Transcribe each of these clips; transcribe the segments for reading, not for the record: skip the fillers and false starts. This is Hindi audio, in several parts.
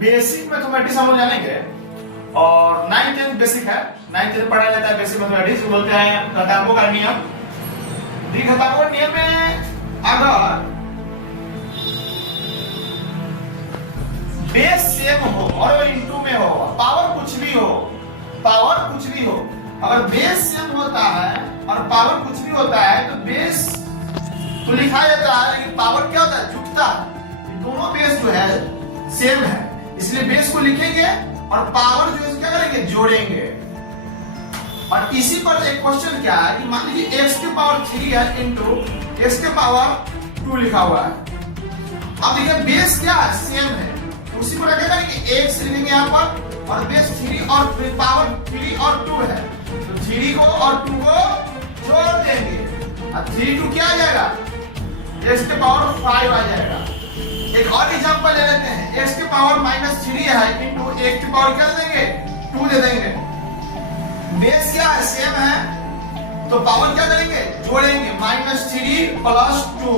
बेसिक मैथमेटिक्स हम लोग जानेंगे और 9th 10th बेसिक है। 9th 10th पढ़ाया जाता है बेसिक मैथमेटिक्स, बोलते हैं घटाकों का नियम। घटाकों नियम में अगर बेस सेम हो और वो इनटू में हो, पावर कुछ भी हो, अगर बेस सेम होता है और पावर कुछ भी होता है तो बेस तो लिखा जाता है, लेकिन पावर क्या होता है, जुटता है। दोनों बेस जो है सेम है, इसलिए बेस को लिखेंगे और पावर जो है क्या करेंगे, जोड़ेंगे। और इसी पर एक क्वेश्चन क्या है कि मान लीजिए x के पावर 3 है इनटू x के पावर 2 लिखा हुआ है। अब देखिए बेस क्या है, सेम है, उसी को क्या करेंगे, x लिखेंगे यहाँ पर, और बेस 3 और पावर 3 और 2 है, तो 3 को और 2 को जोड़ देंगे। अब 3 2 क्या आ जाएगा, x के पावर 5 आ जाएगा। एक और एग्जांपल ले लेते हैं, x के पावर -3 है इनटू x के पावर क्या देंगे, 2 दे देंगे। बेस क्या है, सेम है, तो पावर क्या करेंगे, जोड़ेंगे, -3 प्लस 2।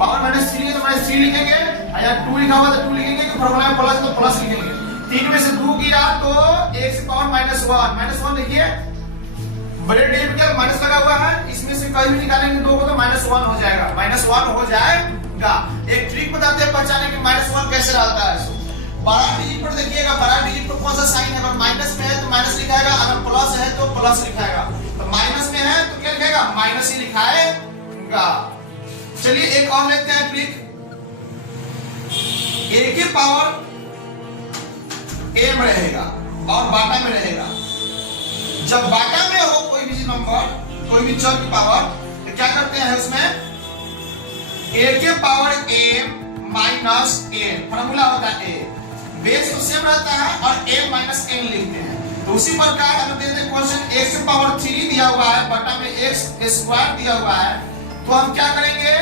पावर -3 है तो -3 लिखेंगे, या 2 लिखा हुआ तो 2 लिखेंगे, कि फॉर्मूला में प्लस तो प्लस लिखेंगे। 3 में से 2 किया तो x के पावर -1 देखिए बड़े डी में क्या माइनस लगा हुआ है, इसमें से कहीं भी निकालेंगे 2 को तो -1 हो जाएगा, -1 हो जाएगा। एक ट्रिक बताते हैं पहचाने कि -1 कैसे रहता है। बड़ा डिजिट पर देखिएगा, बड़ा डिजिट पर कौन सा साइन है, अगर माइनस में है तो माइनस लिखाएगा, अगर प्लस है तो प्लस लिखाएगा। तो माइनस में है तो क्या लिखेगा, माइनस ही लिखाएगा। चलिए एक और लेते हैं ट्रिक, a के पावर a में रहेगा और बाटा में रहेगा। जब बाटा में हो कोई भी नंबर, कोई भी चर की पावर, तो क्या करते हैं उसमें, a के power a minus n, formula होता है a, बेस तो सेम रहता है और a माइनस n लिखते हैं। तो उसी प्रकार अगर देते हैं क्वेश्चन x के पावर 3 दिया हुआ है, बटा में x स्क्वायर दिया हुआ है, तो हम क्या करेंगे,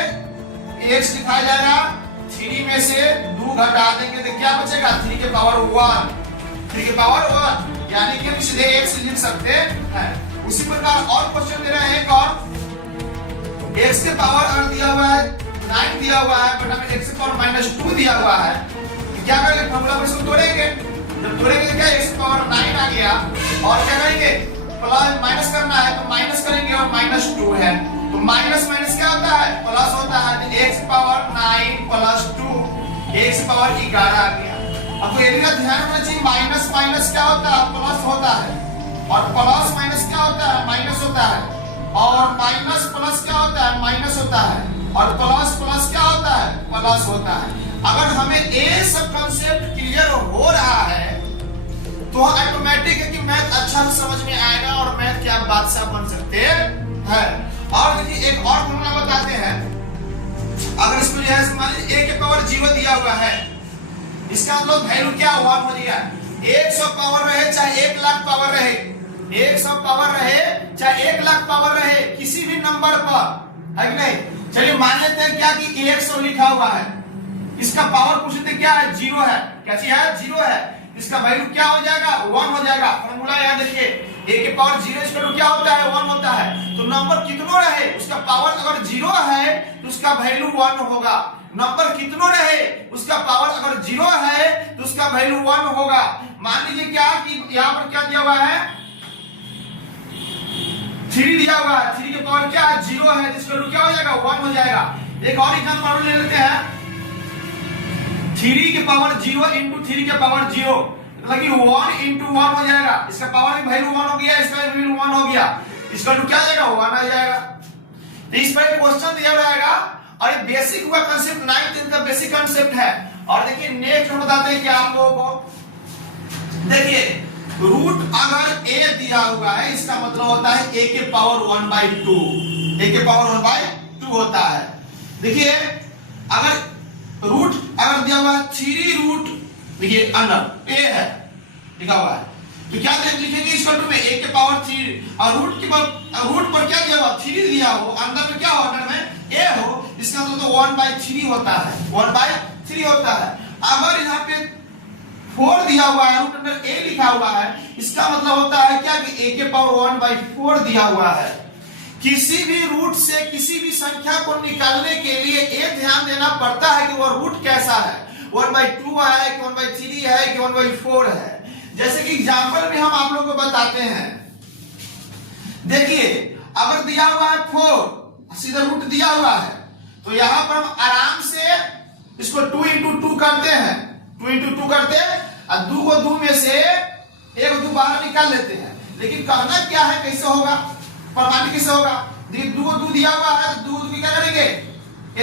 x लिखा जाएगा, 3 में से 2 घटा देंगे तो क्या बचेगा, 3 के पावर 1, यानी कि हम सीधे x लिख सकते हैं। उसी प्रकार और क्वेश्चन दे रहे हैं एक और, x के पावर अगर दिया हुआ है 9 दिया हुआ है, बटा में x के पावर -2 दिया हुआ है, तो क्या करेंगे, फॉर्मूला में इसको तोड़ेंगे। जब तोड़ेंगे तो क्या, x के पावर 9 आ गया, और क्या करेंगे, प्लस माइनस करना है तो माइनस करेंगे, और -2 है तो माइनस माइनस क्या होता है, प्लस होता है, तो x के पावर 9 प्लस 2, x के पावर 11 आ गया। अब ये भी ध्यान रखना चाहिए, माइनस माइनस क्या होता है, प्लस होता है, और प्लस माइनस क्या होता है, माइनस होता है, और माइनस प्लस क्या होता है, माइनस होता है, और प्लस प्लस क्या होता है, प्लस होता है। अगर हमें ये सब कंसेप्ट क्लियर हो रहा है तो ऑटोमेटिक है कि मैथ अच्छा से समझ में आएगा और मैथ के आप बादशाह बन सकते हैं। और देखिए एक और फॉर्मूला बताते हैं, अगर इसको जो है मान लीजिए a के पावर 0 दिया हुआ है, इसका मतलब वैल्यू क्या हुआ, हो गया 100 पावर रहे चाहे 1 लाख पावर रहे, 100 पावर रहे चाहे 1 लाख पावर रहे, किसी भी नंबर पर, है कि नहीं। चलिए मान लेते हैं क्या कि 100 लिखा हुआ है, इसका पावर पूछते क्या है, 0 है, क्या चीज है, 0 है, इसका वैल्यू क्या हो जाएगा, 1 हो जाएगा। फॉर्मूला याद रखिए, a के पावर 0 इसका क्या होता है, 1 होता है, तो नंबर कितनों रहे उसका पावर अगर 0 है तो उसका वैल्यू 1 होगा, नंबर कितनों रहे उसका पावर अगर 0 है तो उसका वैल्यू 1 होगा। मान लीजिए क्या कि यहाँ पर क्या दिया हुआ है, 3 दिया हुआ है, 3 के पावर क्या है, 0 है, जिसका वैल्यू क्या हो जाएगा, 1 हो जाएगा। एक और एग्जांपल ले लेते हैं, 3 के पावर 0 इंटू 3 के पावर 0, मतलब कि 1 इंटू 1 हो जाएगा, इसका पावर की वैल्यू 1 हो गया, इसका वैल्यू 1 हो गया, इसका वैल्यू क्या आ जाएगा, 1 आ जाएगा। तो इस पर क्वेश्चन दिया रहेगा और ये बेसिक हुआ कांसेप्ट, 9th 10th का बेसिक कांसेप्ट है। और देखिए नेक्स्ट हम बताते हैं क्या आप लोगों को, देखिए रूट अगर a दिया हुआ है, इसका मतलब होता है a के पावर 1/2, a के पावर 1/2 होता है। देखिए अगर रूट अगर दिया हुआ है 3 रूट, देखिए अंडर a है लिखा हुआ है, तो क्या लिखेंगे इस में a के पावर 3, और रूट पर क्या दिया हुआ 3 दिया हो, अंदर में क्या हो, अंदर में a हो, इसका मतलब तो 1/3 होता है, 1/3 होता है। अगर यहाँ पे 4 दिया हुआ है, रूट अंडर a लिखा हुआ है, इसका मतलब होता है क्या कि a के पावर 1/4 दिया हुआ है। किसी भी रूट से किसी भी संख्या को निकालने के लिए ये ध्यान देना पड़ता है कि वो रूट कैसा है, 1/2 है कि 1/3 है कि 1/4 है। जैसे कि एग्जांपल में हम आप लोगों को बताते हैं। देखिए अगर दिया हुआ है 4, सीधा रूट दिया हुआ है, तो यहां पर हम आराम से इसको 2 into 2 करते हैं, 2 into 2 करते हैं और 2 को 2 में से 1 2 बाहर निकाल लेते हैं। लेकिन करना क्या है, कैसे होगा, प्रमाणित कैसे होगा? देखिए 2 को 2 दिया हुआ है तो 2 को क्या करेंगे,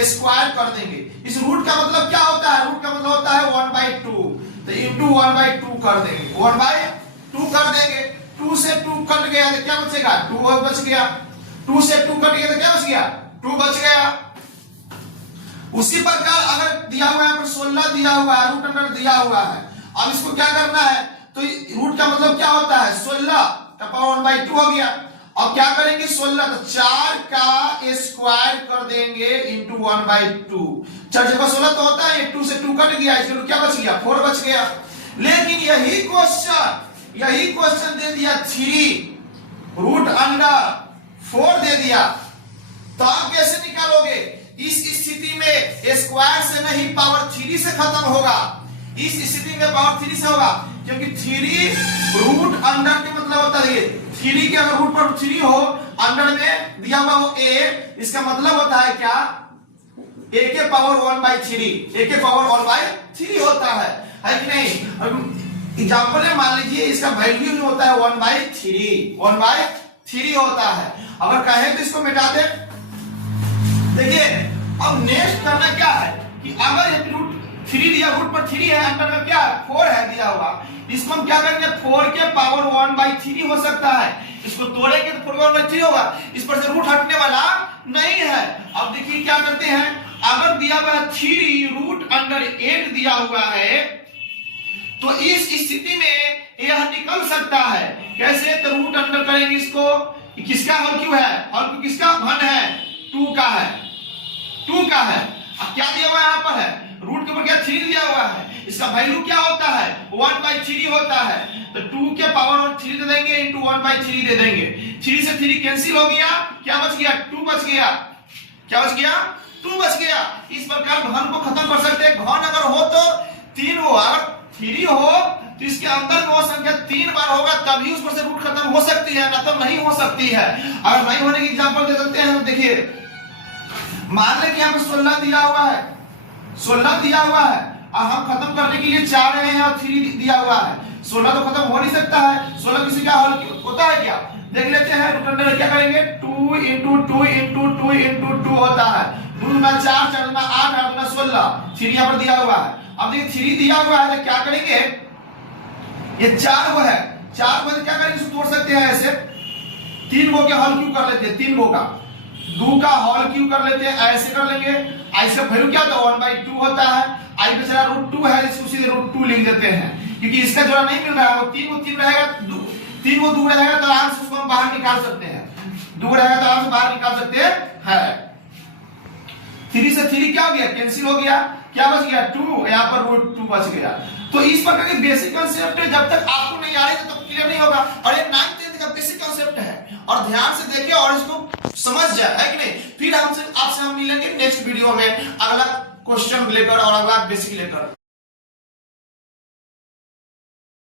स्क्वायर कर देंगे। इस रूट का मतलब क्या होता है, रूट का मतलब होता है 1/2, तो इंटू 1/2 कर देंगे, 1/2 कर देंगे। 2 से 2 कट गया तो क्या बचेगा, 2 बच गया। 2 से 2 कट गया तो क्या बच गया, 2 बच गया। उसी प्रकार अगर दिया हुआ है 16 दिया हुआ है, रूट अंडर दिया हुआ है, अब इसको क्या करना है, तो रूट का मतलब क्या होता है 16 का पावर 1/2 हो गया। अब क्या करेंगे 16 तो 4 का स्क्वायर कर देंगे इंटू 1/2। 4 जगह 16 तो होता है, 2 से 2 कट गया, इसलिए क्या बच गया, 4 बच गया। लेकिन यही क्वेश्चन दे दिया 3 रूट अंडर 4 दे दिया, तो आप कैसे निकालोगे? इस स्थिति में स्क्वायर से नहीं पावर 3 से खत्म होगा। इस स्थिति में पावर 3 से होगा, क्योंकि 3 रूट अंडर के मतलब होता है 3 के अगर रूट पर 3 हो, अंडर में दिया हुआ हो a, इसका मतलब होता है क्या, a के पावर 1/3, a के पावर 1/3 होता है कि नहीं? एग्जांपल में मान लीजिए इसका वैल्यू जो होता है 1/3 होता है। अगर कहे तो इसको मिटा दे। देखिए अब नेक्स्ट करना क्या है कि अगर ये रूट 3 दिया, रूट पर 3 है, अंदर में क्या 4 है दिया हुआ, इसको हम क्या करेंगे 4 के पावर 1/3 हो सकता है। इसको तोड़ेंगे तो 4 का 1/3 होगा, इस पर से रूट हटने वाला नहीं है। अब देखिए क्या करते हैं, अगर दिया हुआ है 3 रूट अंडर 8 दिया हुआ है, तो इस स्थिति में यह निकल सकता है। कैसे, तो रूट अंडर करेंगे इसको, किसका हॉल क्यों है, हॉल किसका घन है, 2 का है, 2 का है। अब क्या दिया हुआ है, यहां पर है रूट के ऊपर क्या 3 दिया हुआ है, इसका वैल्यू क्या होता है 1/3 होता है। तो 2 के पावर 3 दे देंगे इंटू 1/3 दे देंगे। 3 से 3 कैंसिल हो गया, क्या बच गया, 2 बच गया। क्या बच गया, 2 बच गया। इस प्रकार घन को खत्म कर सकते हैं। घन अगर हो तो 3 हो, अगर 3 हो तो इसके अंदर वो संख्या 3 बार होगा, तभी उस पर से रूट खत्म हो सकती है, ना तो नहीं हो सकती है। अगर नहीं होने की एग्जांपल दे सकते हैं। देखिए मान लें कि यहाँ पर 16 दिया हुआ है, 16 दिया हुआ है और हम खत्म करने के लिए चाह रहे हैं और 3 दिया हुआ है। 16 तो खत्म हो नहीं सकता है, 16 किसी का हल होता है क्या, देख लेते हैं। रूट अंडर क्या करेंगे, 2 into 2 into 2 into 2 होता है। 2 गुना 4, 4 गुना 8, 8 गुना 16, 3 यहाँ पर दिया हुआ है। अब देखिए 3 दिया हुआ है तो क्या करेंगे, ये 4 वो है, 4 को क्या करेंगे, तोड़ सकते हैं ऐसे। 3 को के हल क्यों कर लेते हैं, 3 को का 2 का हॉल क्यों कर लेते हैं, ऐसे कर लेंगे। आई का वैल्यू क्या होता है 1/2 होता है। आई बेचारा √2 है, इसको सीधे √2 लिख देते हैं, क्योंकि इसका जोड़ा नहीं मिल रहा है। वो 3 को 3 रहेगा, 3 को 2 रहेगा तो आराम से उसको हम बाहर निकाल सकते हैं। 2 रहेगा तो आराम से बाहर निकाल सकते हैं। 3 से 3 क्या हो गया, कैंसिल हो गया, क्या बच गया 2, यहाँ पर √2 बच गया। तो इस प्रकार के बेसिक कंसेप्ट जब तक आपको नहीं आ रही तब तक क्लियर नहीं होगा। और ये 9th 10th का बेसिक कंसेप्ट है, और ध्यान से देखें और इसको समझ जाए, है कि नहीं। फिर आपसे हम मिलेंगे नेक्स्ट वीडियो में अगला क्वेश्चन लेकर और अगला बेसिक लेकर।